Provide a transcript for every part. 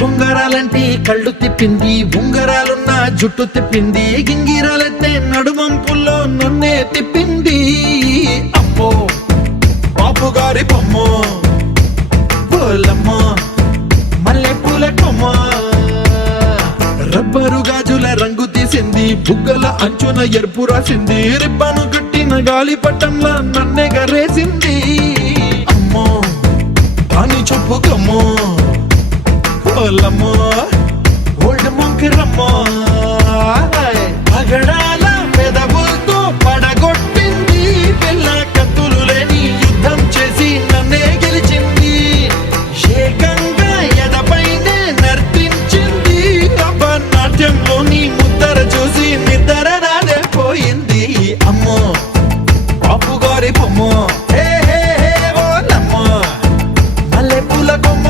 బొంగరాలంటే కళ్ళు తిప్పింది, ఉంగరాలున్న జుట్టు తిప్పింది, గింగిరాలెత్తే నడుమంపుల్లో నన్నే తిప్పింది. అమ్మో బాపు గారి బొమ్మ, పోలమ్మ మల్లె పూల కొమ్మ, రబ్బరు గాజుల రంగు తీసింది, బుగ్గల అంచున ఎరుపు రాసింది, రిబ్బను కట్టిన గాలి పట్టంలా నన్నే గరేసింది. అమ్మో దాని చెప్పుకమ్మో, పోలమ్మో ఓల్డ్ మొంకిరమ్మో, పగడాల పెదవులతో పడగొట్టింది, పిల్ల కత్తులు లేని యుద్ధం చేసి నన్నే గెలిచింది, ఏకంగా ఎదపైనే నర్తించింది, నాట్యంలోని ముద్దర చూసి నిద్ర నాదే పోయింది. అమ్మో బాపు గారి బొమ్మ, ఓలమ్మో మల్లె పూల కొమ్మ.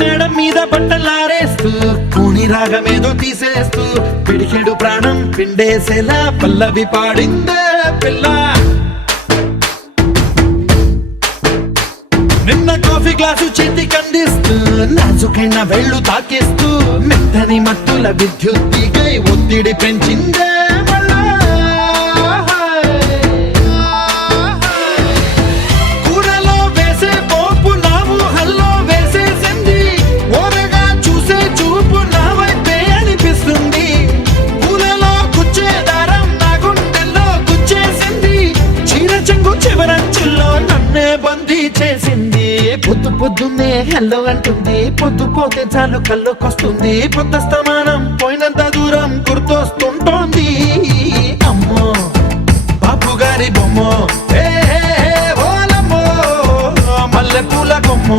మేడం మీద బట్టలారేస్తూ కూని రాగమేదో తీసేస్తూ పిడికెడు ప్రాణం పిండేసేలా పల్లవి పాడిందే పిల్ల. నిన్న కాఫీ గ్లాసు చేతి కందిస్తూ నాజుకైన వెళ్ళు తాకిస్తూ మెత్తని మత్తుల విద్యుత్ తీగై ఒత్తిడి పెంచిందే మళ్ళా. చేసింది పొద్దు పొద్దున్నే హెల్లో అంటుంది, పొద్దు పోతే చాలు కళ్ళొకొస్తుంది, పొద్దు స్తమానం పోయినంత దూరం గుర్తొస్తుంటోంది. అమ్మో బాపు గారి బొమ్మ, ఓలమ్మో మల్లె పూల కొమ్మ.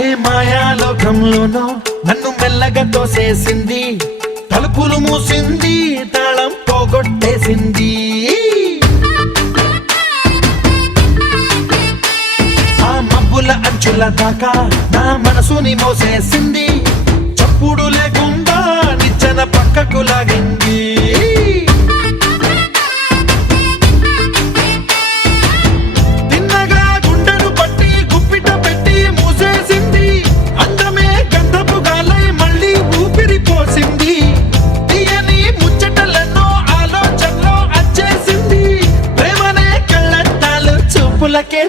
ఏ మాయాలోకంలోనో నన్ను మెల్లగా తోసేసింది, తలుపులు మూసింది, తాళం పోగొట్టేసింది. ఆ మబ్బుల అంచుల దాకా నా మనసుని మోసేసింది, చప్పుడు లేకుండా నిచ్చెన పక్కకు లాగింది.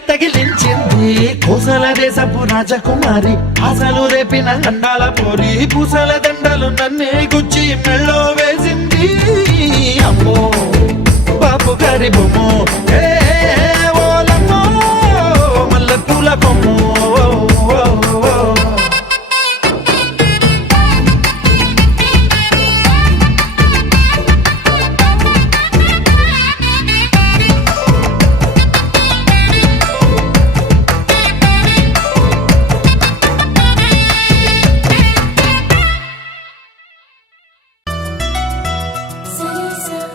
తగిలించింది కోసల దేశపు రాజకుమారి, ఆశలు రేపిన అండాల పోరి, పూసల దండలు నన్నే గుచ్చి మెళ్ళో వేసింది. అమ్మో బాపు గారి బొమ్మ, ఓలమ్మో మల్లె పూల కొమ్మ.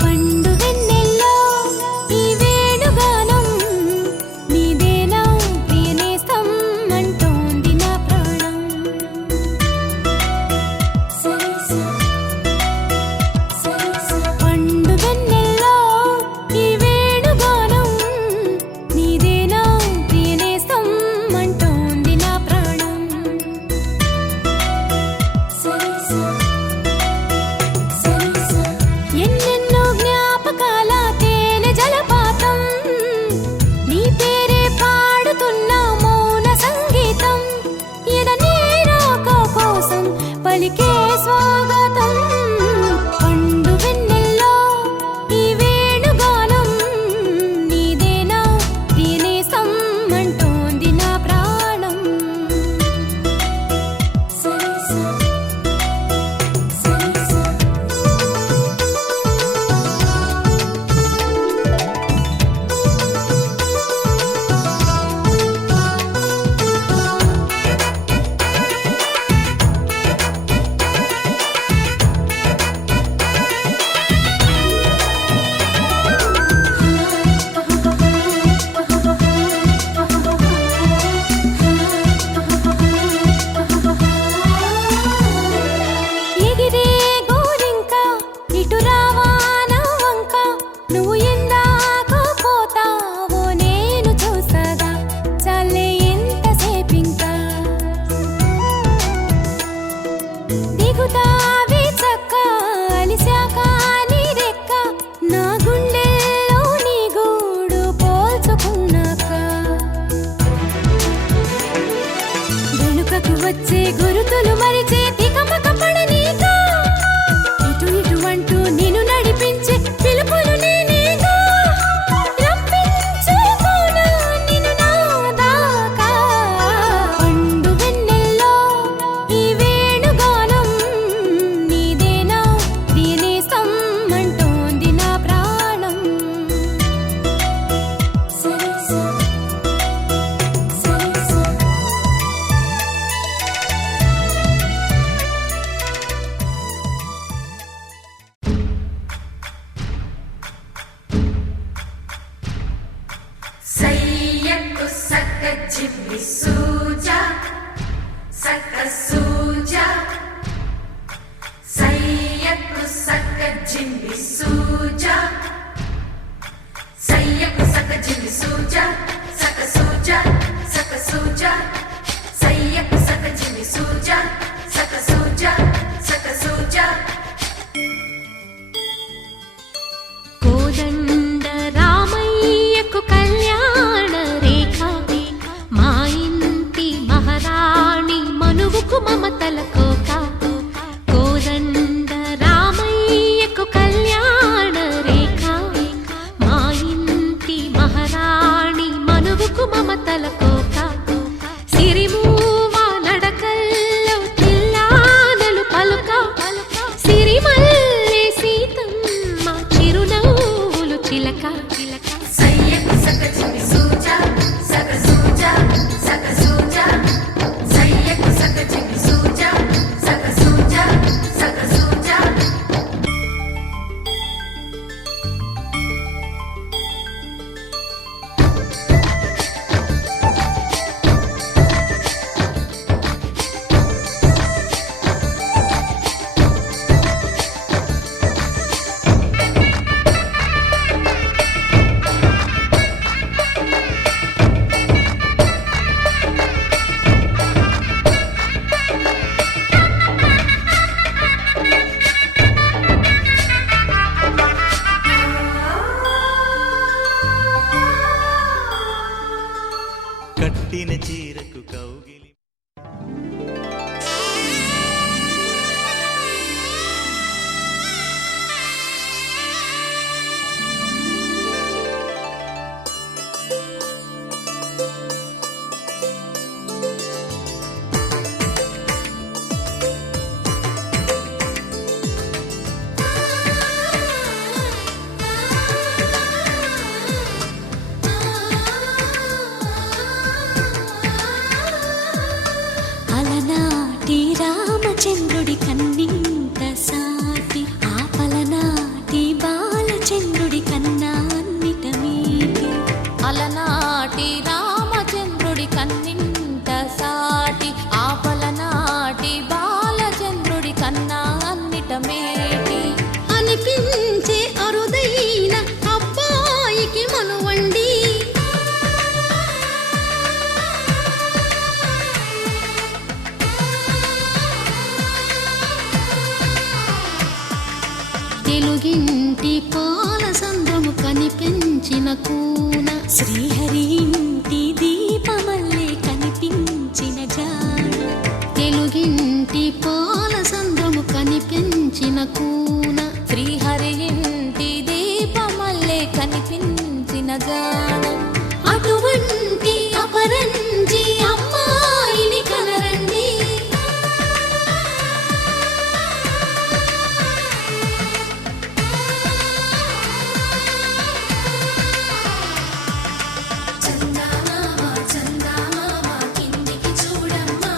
పండు వెన్నెల్లో ఈ వేణు జిమ్మి సూజా సక్క సూజా సయ్యకు సక్క జిమ్మి సూజా సయ్యకు సక్క జిమ్మి సూజా సక్క సూజా సక్క సూజా సయ్యకు సక్క జిమ్మి సూజా సక్క సూజా సక్క సూజా కోదండ రామయ్యకు కళ్యాణ రేఖ మా ఇంటి మహారాణి మనువుకు మమతల కోక కోదండ రామయ్యకు కళ్యాణ రేఖ మా ఇంటి మహారాణి మనువుకు మమతల కోక సిరిమూవ నడకల్లో చిల్లానలు పలుక సిరిమల్లె సీతమ్మ చిరునవ్వులు చిలక సయ్యకు సక్క జిమ్మి సూజా సక్క సూజా సక్క సూజా సయ్యకు సక్క జిమ్మి సూజా సక్క సూజా సక్క సూజా కట్టిన చీరకు కౌగిలి అలనాటి రామచంద్రుడి కన్నింత సాటి ఆపలనాటి బాలచంద్రుడి కన్నా అన్నిట మీటి అలనాటి రామచంద్రుడి కన్నింత సాటి ఆపలనాటి బాలచంద్రుడి కన్నా అన్నిట మేటి అనిపించే అరుదైన అబ్బాయికి మనువండి తెలుగింటి పాల సంద్రము కనిపించిన కూన శ్రీహరి ఇంటి దీపమల్లే కనిపించిన జాడ తెలుగింటి పాల సంద్రము కనిపించిన కూన శ్రీహరి ఇంటి దీపమల్లే కనిపించిన జాడ అటువంటి అపరంజి అమ్మాయిని కనరండి చందమామ చందమామ కిందికి చూడమ్మా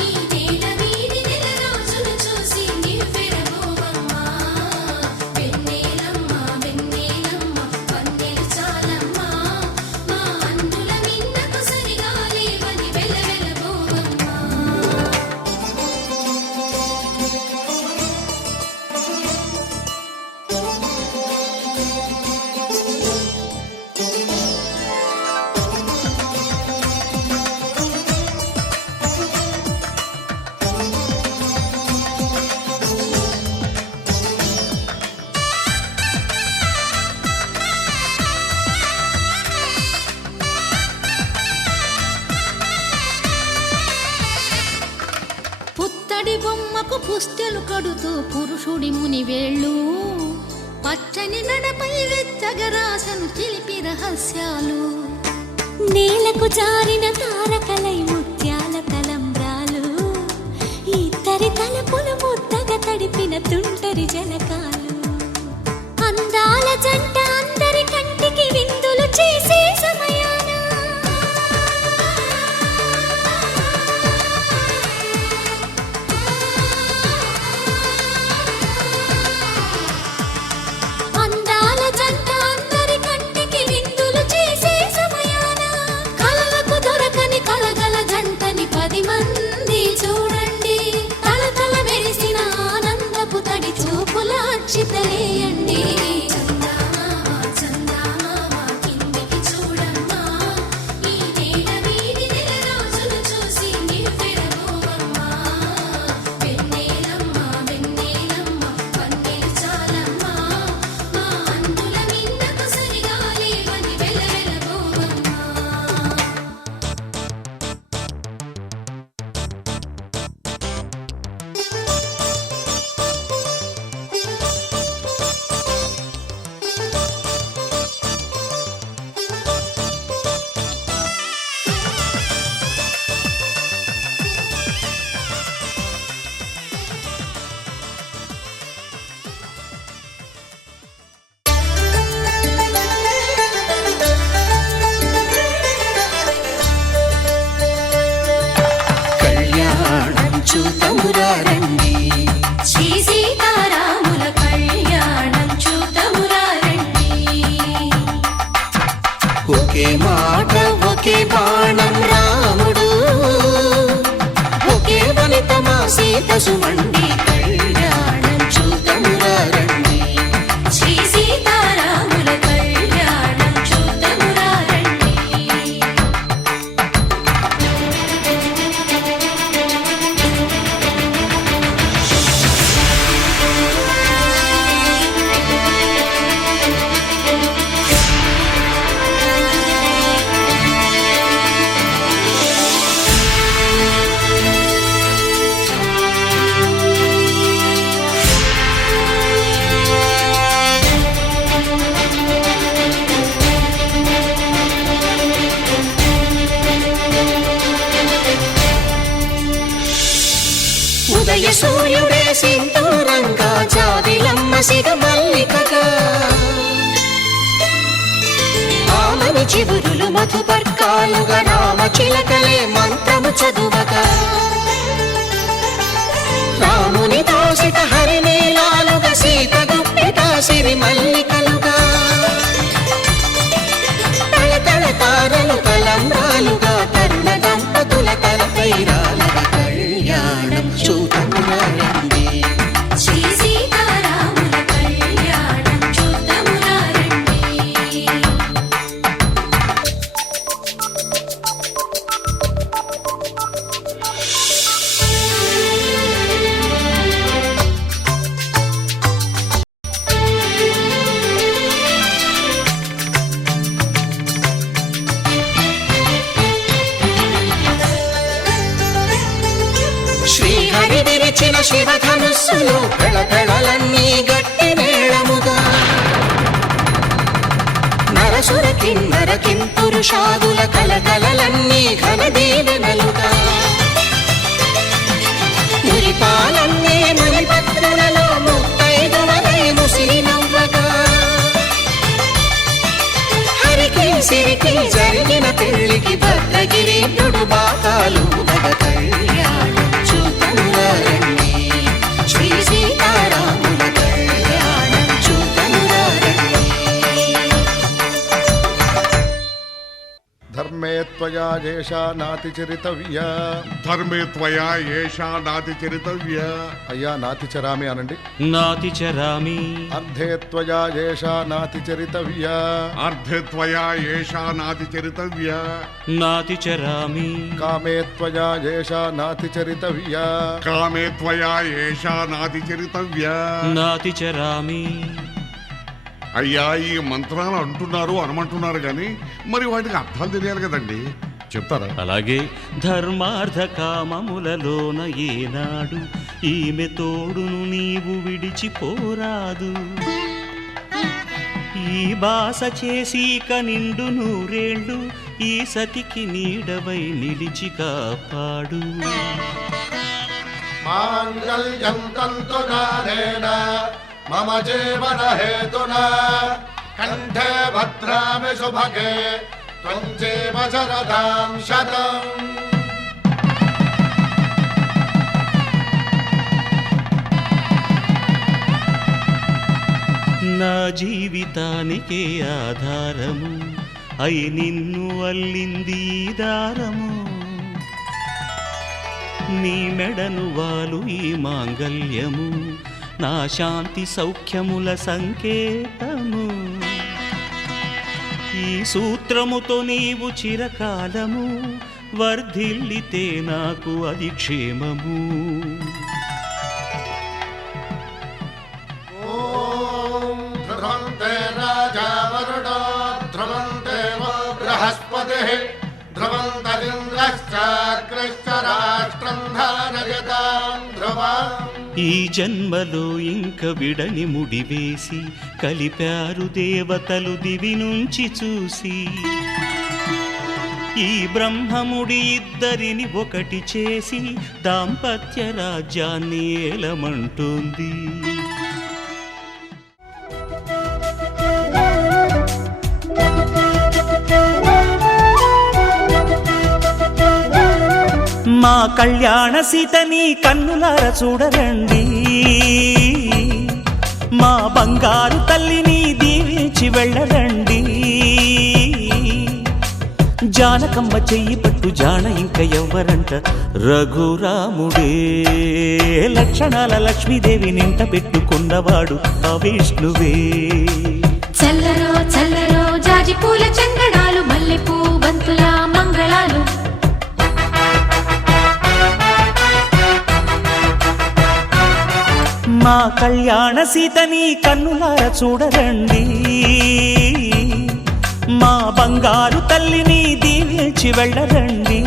ఈ నేల వీడి నెల రోజులు చూసి నివ్వెరబోవమ్మా వెన్నెలమ్మ వెన్నెలమ్మ వన్నెలు చాలమ్మా మా అందుల మిన్నకు సరిగా లేవని వెలవెలబోవమ్మా పుత్తడి బొమ్మకు పుస్తెలు కడుతూ పురుషుడి ముని వేళ్ళు పచ్చని నడపై వెచ్చగరాసను చిలిపి రహస్యాలు నేలకు జారిన తారకలై ముత్యాల తలంబ్రాలు ఇద్దరి తలపులు ముద్దగా తడిపిన తుంటరి జలకాలు అందాల జంట అందరి కంటికి విందులు చేసే సమయాన అందాల జంట అందరి కంటికి విందులు చేసే సమయాన కలలకు దొరక ఒకే మాట ఒకే బాణం రాముడు, ఒకే వనిత మా సీత సుమండి కళ్యాణం చూద్దామురా రండి. శ్రీ సీతారాముల కళ్యాణం చూద్దామురా రండి. ఉదయ సూర్యుడే సింధూరంగా జాబిలమ్మ సిగ మల్లికగా, ఆమని చివురులు మధుపర్కాలుగా రామ చిలకలే మంత్రము చదువగా, రాముని దోసిట హరినీలాలుగా సీత గుప్పిట సిరి మల్లికలుగా, తళతళ తారలు తలంబ్రాలుగా తరుణ దంపతుల తలపైరాలుగా కళ్యాణం చూద్దామురా రండి. శ్రీ సీతారాముల కళ్యాణం చూద్దామురా రండి. శ్రీహరి విరిచిన శివధనుస్సులు పెళపెళలన్నీ గట్టి మేళముగా, నరసుర కిన్నర కింపురుషాదుల కలకలలన్నీ ఘన దీవెనలుగా, మురిపాలన్నీ మునిపత్రులలో ముత్తైదువలై ముసిరి నవ్వగా, హరికి సిరికి జరిగిన పెళ్లికి భద్రగిరీంద్రుడు బాకాలు కళ్యాణం చూద్దామురా రండి. శ్రీ సీతారాముల కళ్యాణం చూద్దామురా రండి. ధర్మే త్వయా ఏషా నాతి చరితవ్యా. ధర్మే త్వయా ఏషా నాతి చరితవ్య. అయ్యా నాతి చరామి అనండి. నాతి చరామి. అర్ధే త్వయా ఏషా నాతి చరితవ్యా. అర్ధే త్వయా ఏషా నాతి చరితవ్య. నాతి చరామి. కామే త్వయా ఏషా నాతి చరితవ్యా. కామే త్వయా ఏషా నాతి చరితవ్య. నాతి చరామి. అయ్యా ఈ మంత్రాలు అంటున్నారు అనమంటున్నారు కానీ మరి వాటికి అర్థాలు తెలియాలి కదండి, చెప్తారా? అలాగే ధర్మార్థ కామములలోన ఏనాడు ఈమె తోడును నీవు విడిచిపోరాదు. ఈ బాస చేసి నిండు నూరేళ్ళు ఈ సతికి నీడవై నిలిచి కాపాడు. మాంగళ్యం తంతునానేన మమ జీవన హేతునా కంఠే భద్రామి శుభగే త్వం జీవ శరదాం శతం. నా జీవితానికే ఆధారము అయి నిన్ను అల్లింది ఈ దారము. నీ మెడను వాలు ఈ మాంగల్యము నా శాంతి సౌఖ్యముల సంకేతము. ఈ సూత్రముతో నీవు చిరకాలము వర్ధిల్లితే నాకు అది క్షేమము. ఓం ధ్రువంతే రాజా వరుణో ధ్రువంతే బృహస్పతిః ధ్రువంతరింద్రశ్చాగ్రశ్చ రాష్ట్రం ధారయతాం ధ్రువం. ఈ జన్మలో ఇంక విడని ముడివేసి కలిపారు దేవతలు దివి నుంచి చూసి. ఈ బ్రహ్మముడి ఇద్దరిని ఒకటి చేసి దాంపత్య రాజ్యాన్ని ఏలమంటోంది. మా కళ్యాణ సీతని కన్నులార చూడరండి, మా బంగారు తల్లిని దీవించి వెళ్ళరండి. జానకమ్మ చెయ్యి పట్టు జాన ఇంక ఎవ్వరంట రఘురాముడే లక్షణాల లక్ష్మీదేవి నింట పెట్టుకున్నవాడు ఆ విష్ణువే చల్లరో చల్లరో జాజి పూల చంగడాలు మల్లెపూ బంతుల మంగళాలు మా కళ్యాణ సీతని కన్నులార చూడరండి మా బంగారు తల్లిని దీవించి వెళ్ళరండి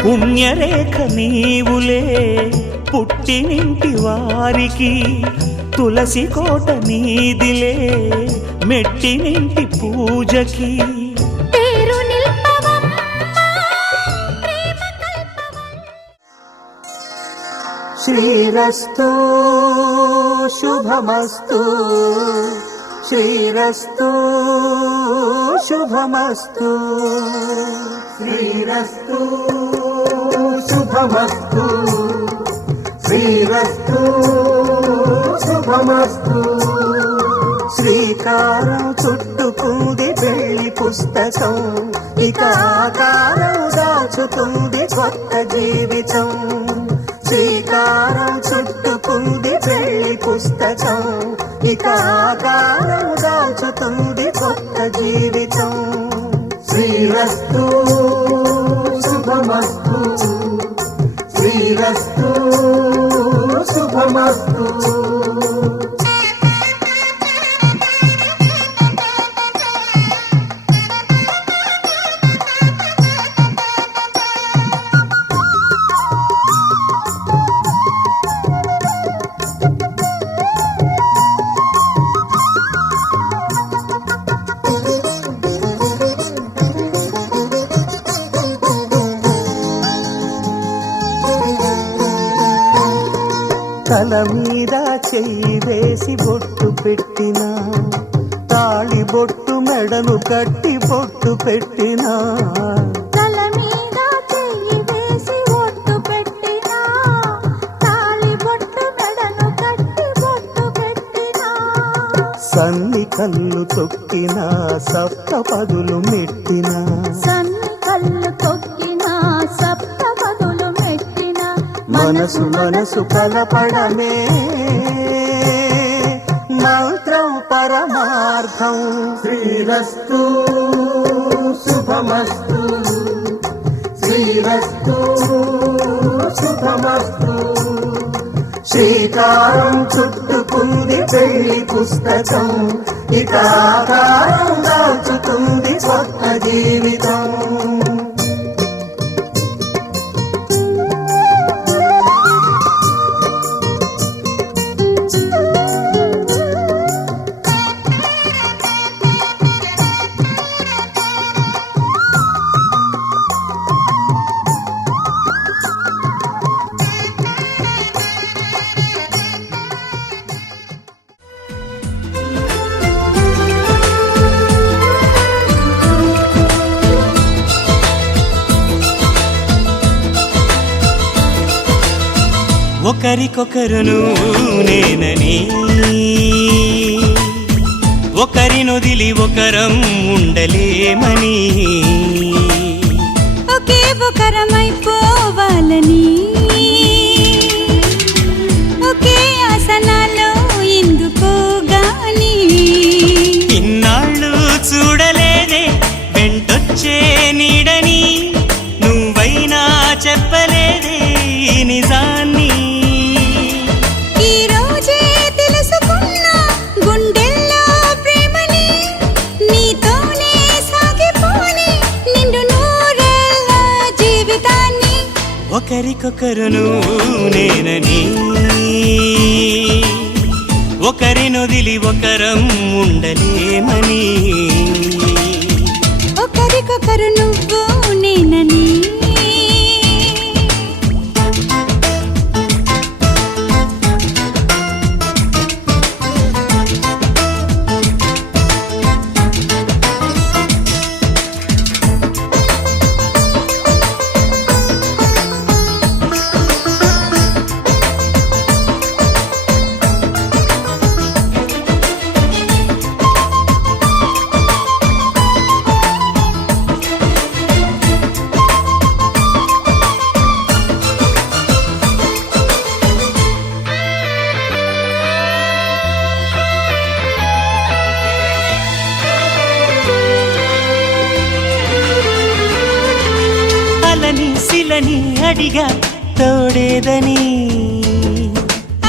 పుణ్యరేఖ నీవులే పుట్టినింటి వారికి తులసి కోట నీదిలే మెట్టినింటి పూజకి పేరు నిల్పవమ్మ శ్రీరస్తు శుభమస్తు శ్రీరస్తు శుభమస్తు శ్రీరస్తు శుభమస్తు శ్రీరస్తు శుభమస్తు శ్రీకారం చుట్టుకుంది పెళ్లి పుస్తకం ఇక ఆకారం దాచుతుంది కొత్త జీవితం శ్రీకారం చుట్టుకుంది పెళ్లి పుస్తకం ఇక ఆకారం దాచుతుంది కొత్త జీవితం శ్రీరస్తు శుభమస్తు శ్రీరస్తు శుభమస్తు తల మీద చెయ్యి వేసి బొట్టు పెట్టినా తాళి బొట్టు మెడను కట్టి బొట్టు పెట్టినా తల మీద చెయ్యి వేసి ఒట్టు పెట్టినా తాళి బొట్టు మెడను కట్టి బొట్టు పెట్టినా సన్ని కళ్ళు తొక్కినా సప్త పదులు మెట్టినా సన్ని కళ్ళు తొక్కినా సప్త పదులు మెట్టినా మనసు మనసు కలపడమే మంత్రం పరమార్థం శ్రీరస్తు శుభమస్తు శ్రీరస్తు శుభమస్తు శ్రీకారం చుట్టుకుంది పెళ్లి పుస్తకం ఇక ఆకారం దాచుతుంది కొత్త జీవితం ఒకరికొకరును నేనని ఒకరినొదిలి ఒకరం ఉండలేమని ఒకే ఒకరమైపోవాలని ఒకే ఆసనాలో ఎందుకో గాని ఇన్నాళ్ళు చూడలేదే వెంటొచ్చే నీడని నువ్వైనా చెప్పలేదే ఈ నిజాన్ని ఈ రోజే తెలుసుకున్నా గుండెల్లో ప్రేమని నీతోనే సాగిపోని నిండు నూరేళ్ళ జీవితాన్ని ఒకరికొకరును నేనని ఒకరినొదిలి ఒకరం ఉండలేమని శిలని అడిగా తోడేదని.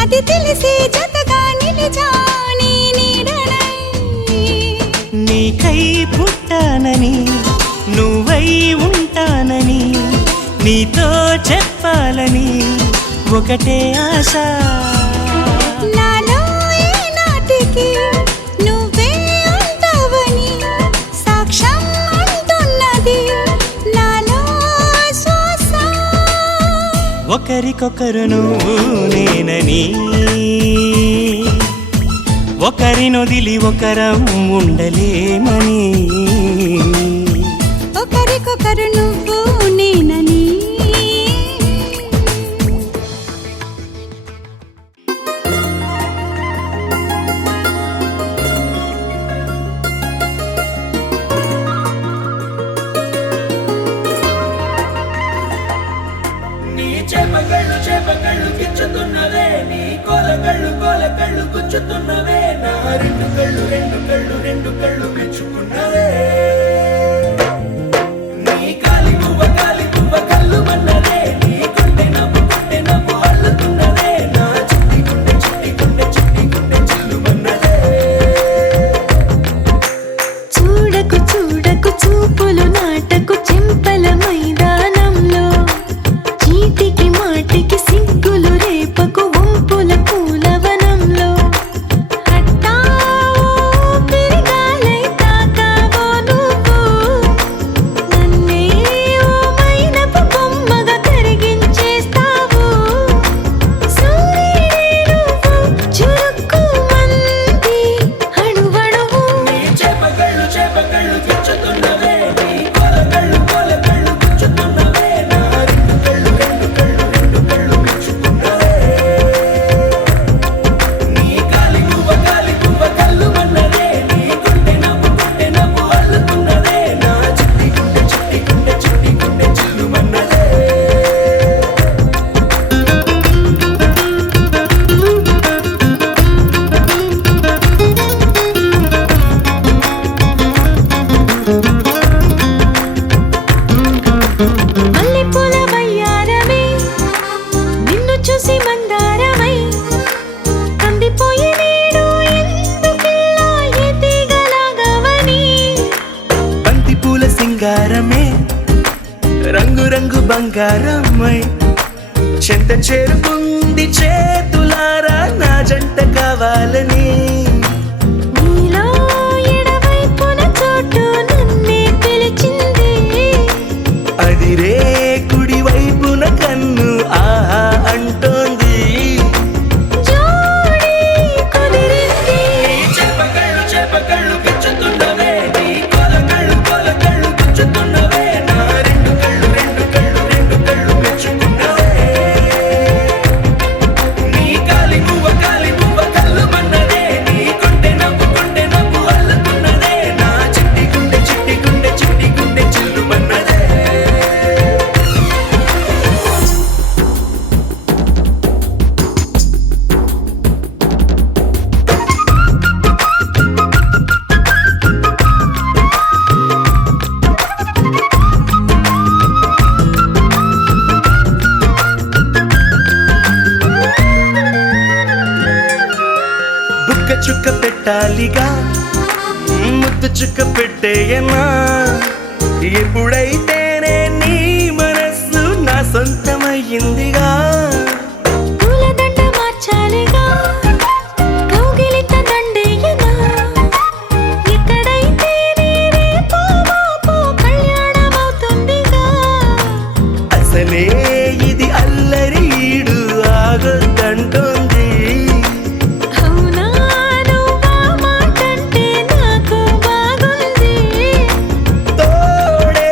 అది తెలిసి జతగా నిలిచా నీ నీడనై. నీకై పుట్టానని నువ్వై ఉంటానని నీతో చెప్పాలని ఒకటే ఆశ. నాలో ఏనాటికి నువ్వే ఉంటావని సాక్ష్యం అంటున్నది నాలో శ్వాస. ఒకరికొకరు నువ్వు నేనని, ఒకరినొదిలి ఒకరం ఉండలేమని. ఒకరికొకరు నువ్వు నేనని. నీ చేపగళ్ళు గిచ్చుతున్నవే, నీ కోలకళ్ళు గుచ్చుతున్నవే, నా రెండు కళ్ళు మెచ్చుకున్నవే. నీ కాలి పువ్వ కళ్ళు మన్నదే, నీ కొంటె నవ్వు అల్లుతున్నదే, నా చిట్టి గుండె చిల్లు మన్నదే. చూడకు చూపులు నాటకు చెంపల మైదానంలో. చీటికి మాటికి సిగ్గులు రేపకు వంపుల పూలవనంలో. హట్టావో పెరిగాలై తాకావో నువ్వు నన్నే ఓ మైనపు బొమ్మగా కరిగించేస్తావు. సూర్యుడే నువ్వు చురుక్కుమంది అణువణువు. నీ చేపగళ్ళు గిచ్చుతున్నవే, నీ కోలకళ్ళు గుచ్చుతున్నవే, నా రెండు కళ్ళు మెచ్చుకున్నవే. నీ కాలి పువ్వ కళ్ళు మన్నదే, నీ కొంటె నవ్వు అల్లుతున్నదే, నా చిట్టి గుండె చిల్లు మన్నదే. మల్లెపూల వయ్యారమే నిన్ను చూసి మందారమై కందిపోయి నేడు ఎందుకిలా ఎదిగలాగవని. బంతి పూల సింగారమే రంగు బంగారమై చెంత చేరుకుంది చేతులారా నా జంట కావాలని. నీలో ఎడవైపున చోటు నన్నే పిలిచింది. అదిరే కుడి వైపున కన్ను ఆహా అంటోంది. జోడి కుదిరింది. చేపగళ్ళు గిచ్చుతున్నవే, నీ కోలకళ్ళు గుచ్చుతున్నవే, నా రెండు కళ్ళు మెచ్చుకున్నవే. నీ కాలి పువ్వ కళ్ళు మన్నదే, నీ కొంటె నవ్వు అల్లుతున్నదే, నా చిట్టి గుండె చిల్లు మన్నదే. బుక్క చుక్క పెట్టాలిగా ముద్దు చుక్క పెట్టేయనా. ఎప్పుడైతేనే నీ మనస్సు నా సొంతమయ్యిందిగా. పూలదండ మార్చాలిగా కౌగిలిత దండేయనా. ఎక్కడైతే నీ రేపో మాపో కళ్యాణమవుతుందిగా. అసలే ఇది అల్లరి ఈడు ఆగొద్దంటోంది. అవునా నువ్వా మాటంటే నాకు బాగుంది. తోడే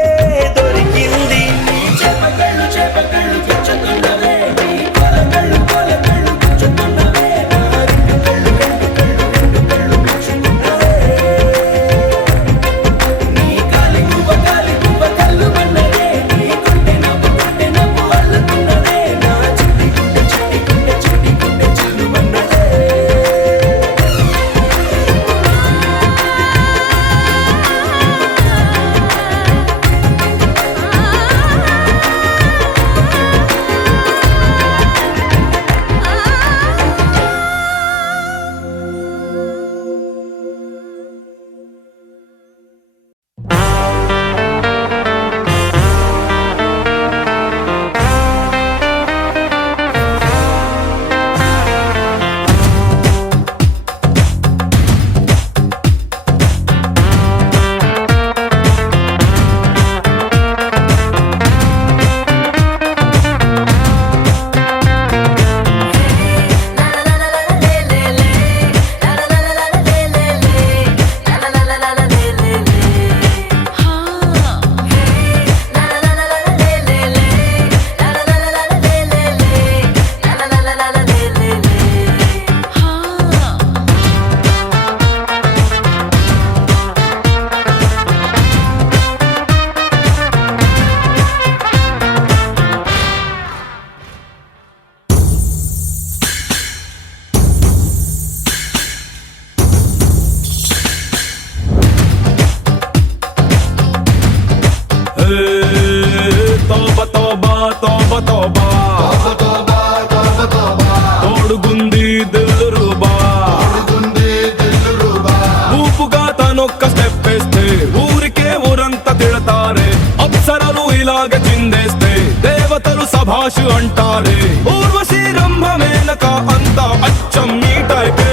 భాష అంటారే. ఊర్వశి రంభ మేనక అంతా అచ్చం ఈ టైపే.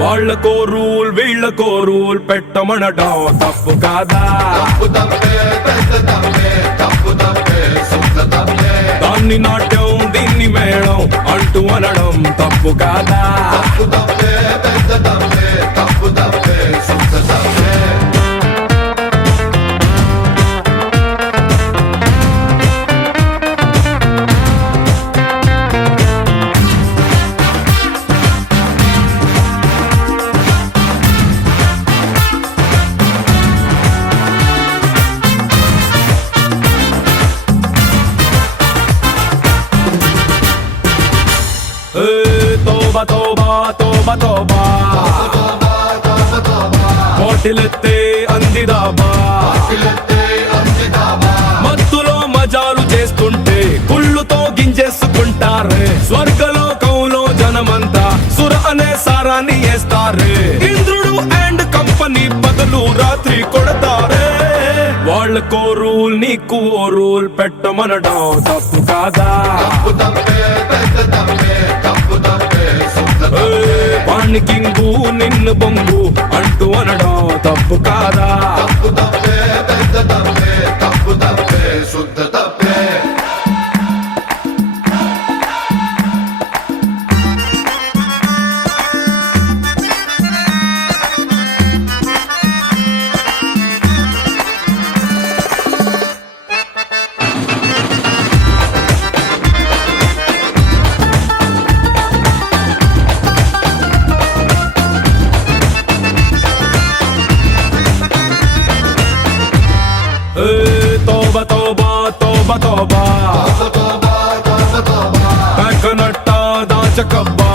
వాళ్ళకో రూల్ వీళ్ళకో రూల్ పెట్టమనడం తప్పు కాదా? దాన్ని నాట్యం దీన్ని మేళం అంటూ అనడం తప్పు కాదా? తోబా తోబా తోబా తోబా బాటిలెత్తే అందిదాబా. మత్తులో మజాలు చేస్తుంటే కుళ్ళుతో గింజేసుకుంటారే. స్వర్గలోకంలో జనమంతా సుర అనే సారాన్ని వేస్తారే. ఇంద్రుడు అండ్ కంపెనీ పగలు రాత్రి కొడతారే. వాళ్ళకో రూల్ నీకు ఓ రూల్ పెట్టమనడం తప్పు కాదా? వాణ్ణి కింగు నిన్ను బొంగు అంటూ అనడం తప్పు కాదా? తోబా తోబా తోబా తోబా ప్యాకనట్ట దాచకబ్బా.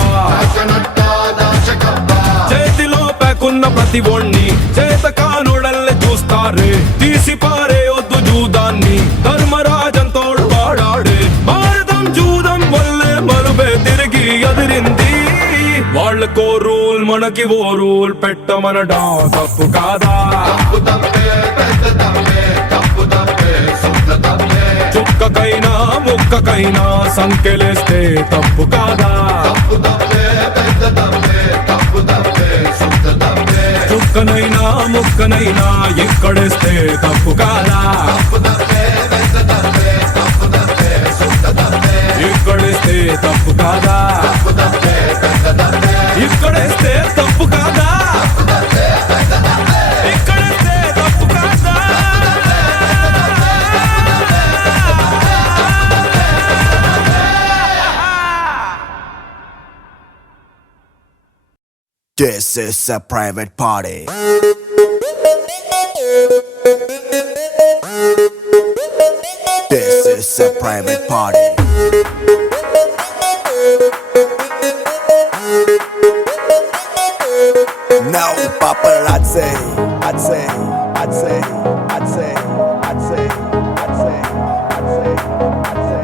చేతిలో ప్యాకున్న ప్రతి ఒణ్ణి చేత కానుడల్లే చూస్తారే. తీసి పారేయొద్దు జూదాన్ని ధర్మరాజంతోడు వాడాడే. భారతం జూదం వల్లే మరుబే తిరిగి ఎదిరింది. వాళ్ళకో రూల్ మనకి ఓ రూల్ పెట్టమనడం తప్పు కాదా? చుక్కకైనా ముక్కకైనా సంకెలేస్తే తప్పు కాదా? చుక్కనైనా ముక్కనైనా ఎక్కడేస్తే తప్పు కాదా? ఇక్కడేస్తే తప్పు కాదా? ఇక్కడేస్తే తప్పు కాదా? ఇక్కడేస్తే తప్పు కాదా? This is a private party. This is a private party. No paparazzi. I'd say, I'd say, I'd say, I'd say, I'd say, I'd say, I'd say.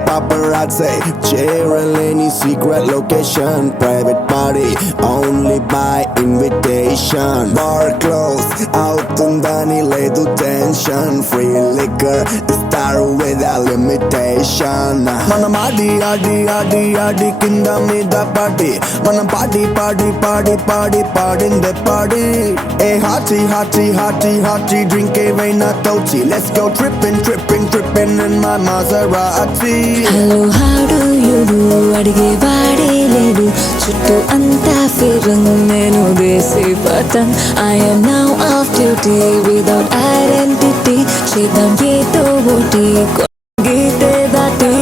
Paparazzi, jail any secret location, private party, only by invitation. Bar closed, out undani ledu tension, free liquor, start without limitation. Manam adi adi adi adi kinda mida party, manam party party party party party in the party. Hey hearty hearty hearty hearty, drink a veina toti, let's go tripping tripping tripping in my Maserati. Hello how do you do అడిగే వాడే లేడు. చుట్టూ అంతా ఫిరంగ్ నేను దేశీ పటన్. I'm now off duty without identity. చేద్దాం ఏదో ఓటి గీతే దాటి.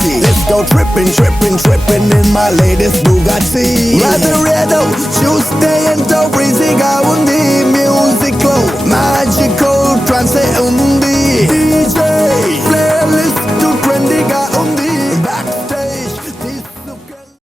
party. Let's go tripping, tripping, tripping in my latest Bugatti. Rather ఏదో చూస్తే ఎంతో బ్రీజీగా ఉంది మ్యూజిక్